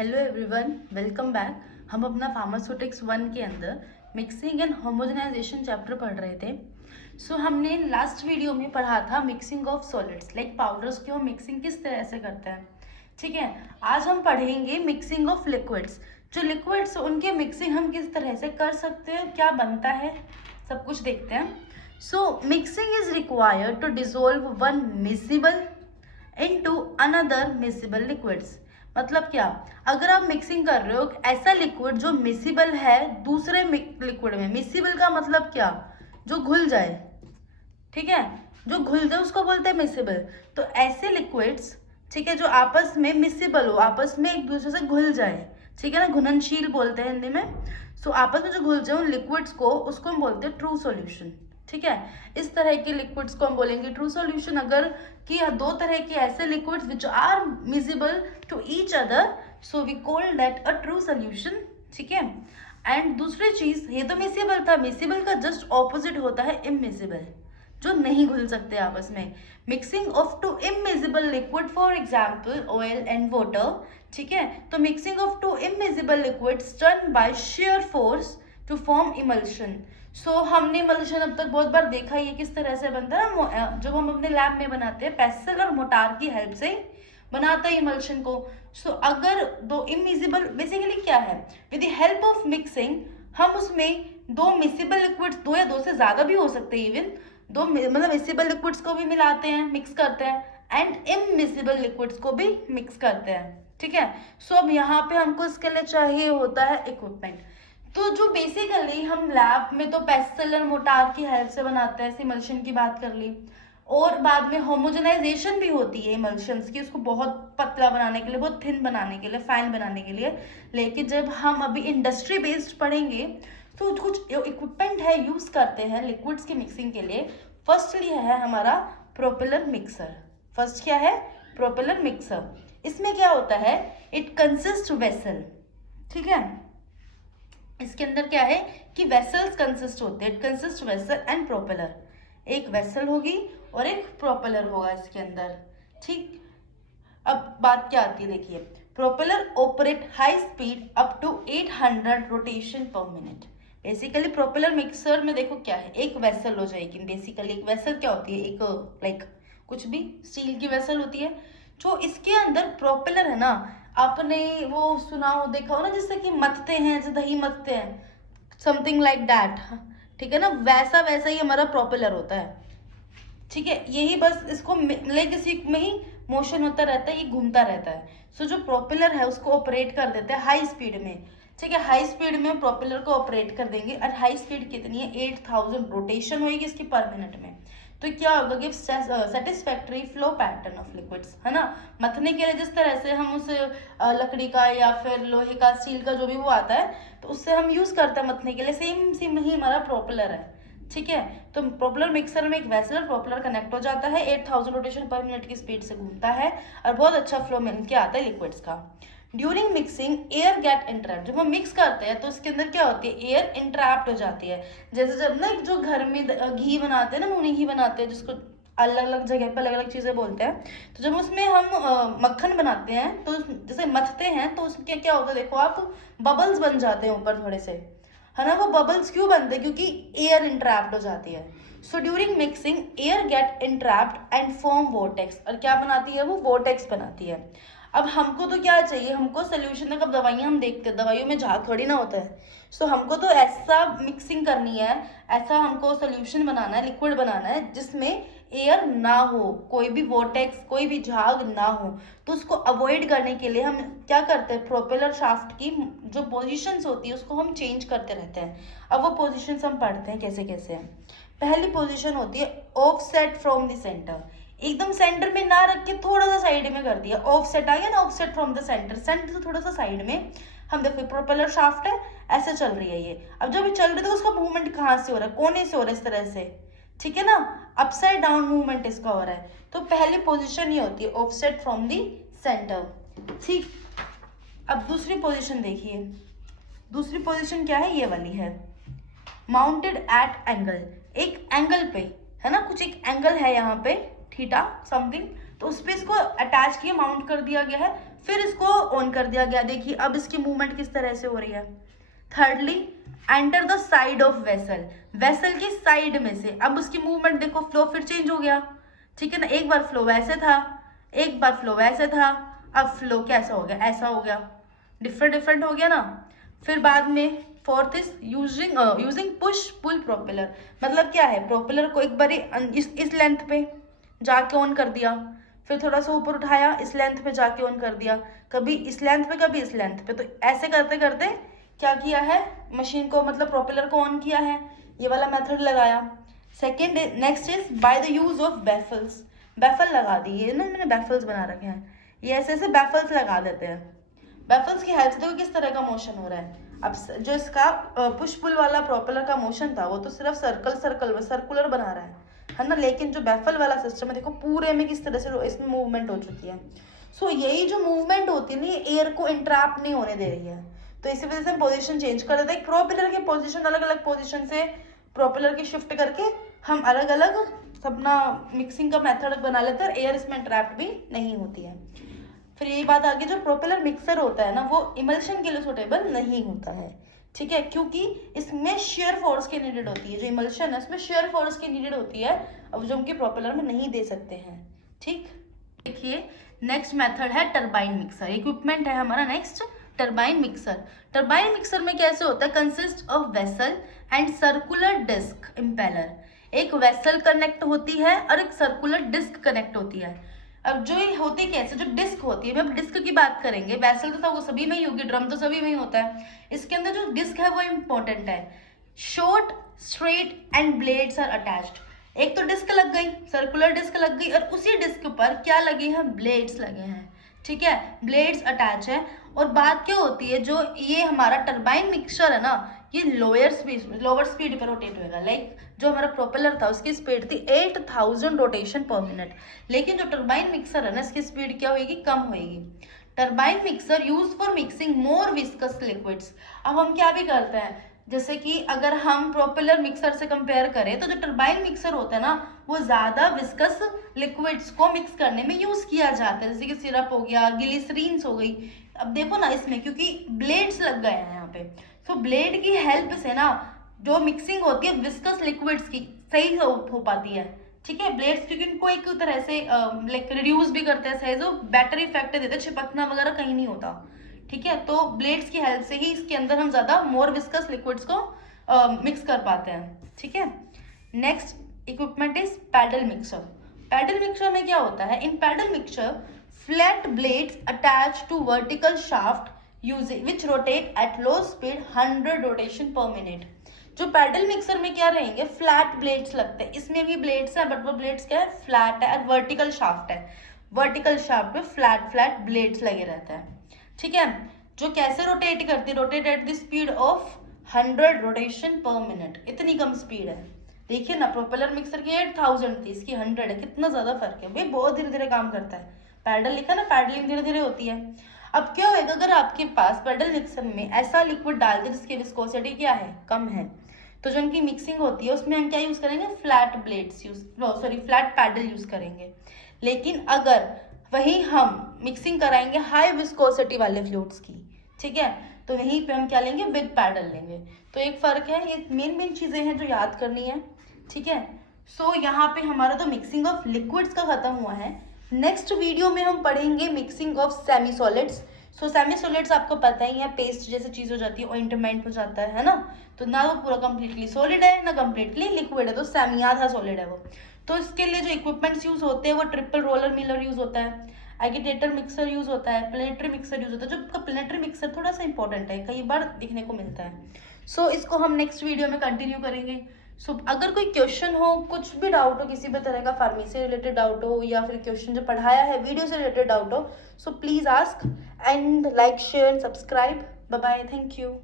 Hello everyone, welcome back. हम अपना pharmaceutics 1 के अंदर मिक्सिंग एंड होमोजेनाइजेशन चैप्टर पढ़ रहे थे। हमने लास्ट वीडियो में पढ़ा था mixing of solids like powders की हम मिक्सिंग किस तरह से करते हैं। ठीक है, आज हम पढ़ेंगे मिक्सिंग ऑफ लिक्विड्स। जो लिक्विड्स उनके मिक्सिंग हम किस तरह से कर सकते हैं, क्या बनता है, सब कुछ देखते हैं। Mixing is required to dissolve one miscible into another miscible liquids. मतलब क्या, अगर आप मिक्सिंग कर रहे हो ऐसा लिक्विड जो मिसिबल है दूसरे लिक्विड में। मिसिबल का मतलब क्या, जो घुल जाए। ठीक है, जो घुल जाए उसको बोलते हैं मिसिबल। तो ऐसे लिक्विड्स, ठीक है, जो आपस में मिसिबल हो, आपस में एक दूसरे से घुल जाए, ठीक है ना, घुलनशील बोलते हैं हिंदी में। आपस में जो घुल जाए उन लिक्विड्स को, उसको हम बोलते हैं ट्रू सॉल्यूशन। ठीक है, इस तरह के लिक्विड्स को हम बोलेंगे ट्रू सॉल्यूशन। अगर कि दो तरह के ऐसे liquids which are miscible to each other, so we call that a true solution. ठीक है, एंड दूसरी चीज, ये तो मिसिबल था, मिसिबल का जस्ट ऑपोजिट होता है इमिसिबल, जो नहीं घुल सकते आपस में। Mixing of two immiscible liquid, for example oil and water. ठीक है, तो mixing of two immiscible liquids done by shear force to form emulsion. हमने इमल्शन अब तक बहुत बार देखा, ये किस तरह से बनता है, जब हम अपने लैब में बनाते हैं पेस्टल और मोटार की हेल्प से बनाते हैं इमल्शन को। अगर दो इमिजिबल, बेसिकली क्या है, with the help of mixing हम उसमें दो मिसिबल लिक्विड्स, दो या दो से ज्यादा भी हो सकते हैं, इवन दो मतलब मिसिबल लिक्विड्स को भी मिलाते हैं, मिक्स करते हैं, एंड इमिसिबल लिक्विड्स को भी मिक्स करते हैं। ठीक है, अब यहाँ पे हमको इसके लिए चाहिए होता है इक्विपमेंट। तो जो बेसिकली हम लैब में तो पेस्टल और मोटार की हेल्प से बनाते हैं, इमल्शन की बात कर ली, और बाद में होमोजेनाइजेशन भी होती है इमल्शंस की, उसको बहुत पतला बनाने के लिए, बहुत थिन बनाने के लिए, फाइन बनाने के लिए। लेकिन जब हम अभी इंडस्ट्री बेस्ड पढ़ेंगे तो कुछ इक्विपमेंट है यूज करते हैं लिक्विड्स की मिक्सिंग के लिए। फर्स्टली है हमारा प्रोपेलर मिक्सर। फर्स्ट क्या है, प्रोपेलर मिक्सर। इसमें क्या होता है, इट कंसिस्ट वेसल। ठीक है, इसके अंदर क्या है कि वेसल्स कंसिस्ट होते हैं, it consist vessel and propeller. एक वेसल होगी और एक प्रोपेलर होगा इसके अंदर। ठीक, अब बात क्या आती है, देखिए, propeller operate high speed up to 800 rotation per minute. Basically propeller mixer में देखो क्या है, एक वेसल हो जाएगी। बेसिकली एक वेसल क्या होती है, एक लाइक कुछ भी स्टील की वेसल होती है। जो इसके अंदर प्रोपेलर है ना, आपने वो सुना हो, देखा हो ना, जिससे कि मथते हैं, जैसे दही मथते हैं, समथिंग लाइक दैट। ठीक है ना, वैसा वैसा ही हमारा प्रोपेलर होता है। ठीक है, यही बस इसको लाइक इसी में ही मोशन होता रहता है, ये घूमता रहता है। जो प्रोपेलर है उसको ऑपरेट कर देते हैं हाई स्पीड में। ठीक है, हाई स्पीड में प्रोपेलर को ऑपरेट कर देंगे, और हाई स्पीड कितनी है, 8000 रोटेशन होगी इसकी पर मिनट में। तो क्या होगा, give satisfactory flow pattern of liquids, है ना। मथने के लिए जिस तरह से हम उस लकड़ी का या फिर लोहे का, स्टील का, जो भी वो आता है, तो उससे हम यूज करते हैं मथने के लिए, सेम सेम ही हमारा प्रोपेलर है। ठीक है, तो प्रोपेलर मिक्सर में एक वेसल प्रोपेलर कनेक्ट हो जाता है, 8000 रोटेशन पर मिनट की स्पीड से घूमता है, और बहुत अच्छा फ्लो मिल के आता है लिक्विड्स का। During mixing air get entrapped, जब हम मिक्स करते हैं तो इसके अंदर क्या होती है, एयर इंट्रैप्ट हो जाती है। जैसे जब ना जो घर में घी बनाते हैं ना, नूनी घी बनाते हैं, जिसको अलग अलग जगह पर अलग अलग चीजें बोलते हैं, तो जब उसमें हम मक्खन बनाते हैं तो जैसे मथते हैं तो उसमें क्या होता है, देखो आप, बबल्स बन जाते हैं ऊपर थोड़े से, है ना। वो बबल्स क्यों बनते हैं, क्योंकि एयर इंट्रैप्ट हो जाती है। During mixing air get entrapped and form vortex, और क्या बनाती है वो, वोर्टेक्स बनाती है। अब हमको तो क्या चाहिए, हमको सोल्यूशन है। कब दवाइयाँ हम देखते हैं, दवाइयों में झाग थोड़ी ना होता है। हमको तो ऐसा मिक्सिंग करनी है, ऐसा हमको सोल्यूशन बनाना है, लिक्विड बनाना है, जिसमें एयर ना हो, कोई भी वोर्टेक्स, कोई भी झाग ना हो। तो उसको अवॉइड करने के लिए हम क्या करते हैं, प्रोपेलर शाफ्ट की जो पोजीशंस होती है उसको हम चेंज करते रहते हैं। अब वो पोजीशंस हम पढ़ते हैं कैसे कैसे हैं। पहली पोजीशन होती है ऑफसेट फ्रॉम द सेंटर, एकदम सेंटर में ना रख के थोड़ा सा साइड में कर दिया, ऑफसेट आ गया ना, offset from the centre, centre से थोड़ा सा साइड में। हम देखो प्रोपेलर शाफ्ट है, ऐसे चल रही है ये। अब जब ये चल रही है तो उसका मूवमेंट कहाँ से हो रहा है, कोने से हो रहा है, इस तरह से। ठीक है ना, अपसाइड डाउन मूवमेंट इसका हो रहा है। तो पहली पोजीशन ये होती है ऑफसेट फ्रॉम दी सेंटर। ठीक, अब दूसरी पोजीशन देखिए, दूसरी पोजीशन क्या है, ये वाली है, माउंटेड एट एंगल, एक एंगल पे, है ना, कुछ एक एंगल है यहाँ पे, थीटा समथिंग, तो उस पे इसको अटैच किया, माउंट कर दिया गया है फिर इसको ऑन कर दिया गया। देखिए अब इसकी मूवमेंट किस तरह से हो रही है। Thirdly, enter the side of vessel, vessel की साइड में से अब उसकी मूवमेंट देखो, फ्लो फिर चेंज हो गया, ठीक है ना। एक बार फ्लो वैसे था, एक बार फ्लो वैसे था, अब फ्लो कैसा हो गया, ऐसा हो गया, डिफरेंट डिफरेंट हो गया ना। फिर बाद में fourth is using push pull propeller, मतलब क्या है, प्रोपेलर को एक बार इस लेंथ पे जाके ऑन कर दिया, फिर थोड़ा सा ऊपर उठाया, इस लेंथ पे जाके ऑन कर दिया, कभी इस लेंथ पे कभी इस लेंथ पे। तो ऐसे करते करते क्या किया है, मशीन को मतलब प्रोपेलर को ऑन किया है, ये वाला मेथड लगाया। Second next is by the use of baffles, baffle लगा दिए ना, मैंने बैफल्स बना रखे हैं, ये ऐसे ऐसे बैफल्स लगा देते हैं। बैफल्स की हेल्प से देखो किस तरह का मोशन हो रहा है। अब जो इसका पुश पुल वाला प्रोपेलर का मोशन था वो तो सिर्फ सर्कुलर बना रहा है ना, लेकिन जो बैफल वाला सिस्टम है देखो पूरे में किस तरह से इसमें मूवमेंट हो चुकी है। सो यही जो मूवमेंट होती है ना, ये एयर को इंट्रैप नहीं होने दे रही है, तो इसी वजह से हम पोजीशन चेंज कर देते हैं। प्रोपेलर के पोजीशन अलग अलग पोजीशन से प्रोपेलर की शिफ्ट करके हम अलग अलग अपना मिक्सिंग का मेथड बना लेते हैं, एयर इसमें इंट्रैप्ट भी नहीं होती है। फिर यही बात आगे, जो प्रोपेलर मिक्सर होता है ना वो इमल्शन के लिए सुटेबल नहीं होता है, ठीक है, क्योंकि इसमें शेयर फोर्स की नीडेड होती है। जो इमल्शन है उसमें शेयर फोर्स की नीडेड होती है, अब जो उनके प्रोपेलर में नहीं दे सकते हैं, ठीक। देखिए नेक्स्ट मेथड है टरबाइन मिक्सर, इक्विपमेंट है हमारा next turbine mixer. Turbine mixer में कैसे होता है, consist of vessel and circular disc impeller, एक वेसल कनेक्ट होती है और एक सर्कुलर डिस्क कनेक्ट होती है। अब जो ये होती कैसे, जो डिस्क होती है, अब डिस्क की बात करेंगे, वैसल तो था वो सभी में ही होगी, ड्रम तो सभी में ही होता है, इसके अंदर जो डिस्क है वो इंपॉर्टेंट है। Short straight and blades are attached, एक तो डिस्क लग गई, सर्कुलर डिस्क लग गई, और उसी डिस्क पर क्या लगे हैं, ब्लेड्स लगे हैं, ठीक है, ब्लेड्स अटैच है। और बात क्या होती है, जो ये हमारा टरबाइन मिक्सचर है ना, ये लोअर स्पीड पर रोटेट होगा। लाइक जो हमारा प्रोपेलर था उसकी स्पीड थी 8000 रोटेशन पर मिनट, लेकिन जो टरबाइन मिक्सर है ना इसकी स्पीड क्या होगी, कम होगी। Turbine mixer use for mixing more viscous liquids. अब हम क्या भी करते हैं, जैसे कि अगर हम प्रोपेलर मिक्सर से कंपेयर करें तो जो टरबाइन मिक्सर होता है ना वो ज़्यादा विस्कस लिक्विड्स को मिक्स करने में यूज़ किया जाता है, जैसे कि सिरप हो गया, ग्लिसरीन्स हो गई। अब देखो ना इसमें क्योंकि ब्लेड्स लग गए हैं यहाँ पे, तो ब्लेड की हेल्प से ना जो मिक्सिंग होती है विस्कस लिक्विड्स की सही हो पाती है, ठीक है। ब्लेड्स क्योंकि इनको एक तरह से लाइक रिड्यूस भी करते हैं, सही जो बेटर इफेक्ट देते हैं, चिपकना वगैरह कहीं नहीं होता, ठीक है। तो ब्लेड्स की हेल्प से ही इसके अंदर हम ज़्यादा मोर विस्कस लिक्विड्स को मिक्स कर पाते हैं, ठीक है। Next equipment is paddle mixer. Paddle mixer में क्या होता है, in paddle mixer flat blades attach to vertical shaft using which rotate at low speed 100 rotation per minute. जो पैडल मिक्सर में क्या रहेंगे, फ्लैट ब्लेड्स लगते हैं, इसमें भी ब्लेड्स है बट वो ब्लेड्स क्या है, फ्लैट है, और वर्टिकल शाफ्ट है, वर्टिकल शाफ्ट पे फ्लैट फ्लैट ब्लेड्स लगे रहते हैं, ठीक है। जो कैसे रोटेट करती है, rotate at the speed of 100 rotation per minute, इतनी कम स्पीड है। देखिए ना प्रोपेलर मिक्सर की 8000 थी, इसकी 100 है, कितना ज्यादा फर्क है, वे बहुत धीरे धीरे काम करता है। पैडल लिखा ना, पैडलिंग धीरे धीरे होती है। अब क्या होगा, अगर आपके पास पैडल मिक्सर में ऐसा लिक्विड डाल दे जिसकी विस्कोसिटी क्या है, कम है, तो जो उनकी मिक्सिंग होती है उसमें हम क्या यूज करेंगे, flat blades flat paddle use करेंगे। लेकिन अगर वही हम मिक्सिंग कराएंगे हाई विस्कोसिटी वाले फ्लूइड्स की, ठीक है, तो यहीं पे हम क्या लेंगे, बिग पैडल लेंगे। तो एक फर्क है, ये मेन चीजें हैं जो याद करनी है, ठीक है। सो यहाँ पे हमारा तो मिक्सिंग ऑफ लिक्विड्स का खत्म हुआ है। नेक्स्ट वीडियो में हम पढ़ेंगे mixing of semi solids. So semi solids आपको पता ही है, पेस्ट जैसे चीज हो जाती है, ऑइंटमेंट हो जाता है ना, तो ना वो पूरा कंप्लीटली सॉलिड है ना कंप्लीटली लिक्विड है, तो सेमी आधा सॉलिड है वो। तो इसके लिए जो इक्विपमेंट्स यूज होते हैं वो ट्रिपल रोलर मिलर यूज होता है, एगिटेटर मिक्सर यूज होता है, प्लेनेटरी मिक्सर यूज होता है। जो प्लेनेटरी मिक्सर थोड़ा सा इंपॉर्टेंट है, कई बार दिखने को मिलता है। सो इसको हम नेक्स्ट वीडियो में कंटिन्यू करेंगे। सो अगर कोई क्वेश्चन हो, कुछ भी डाउट हो, किसी भी तरह का फार्मेसी से रिलेटेड डाउट हो या फिर क्वेश्चन जो पढ़ाया है वीडियो से रिलेटेड डाउट हो, so please ask and like share and subscribe. Bye bye, thank you.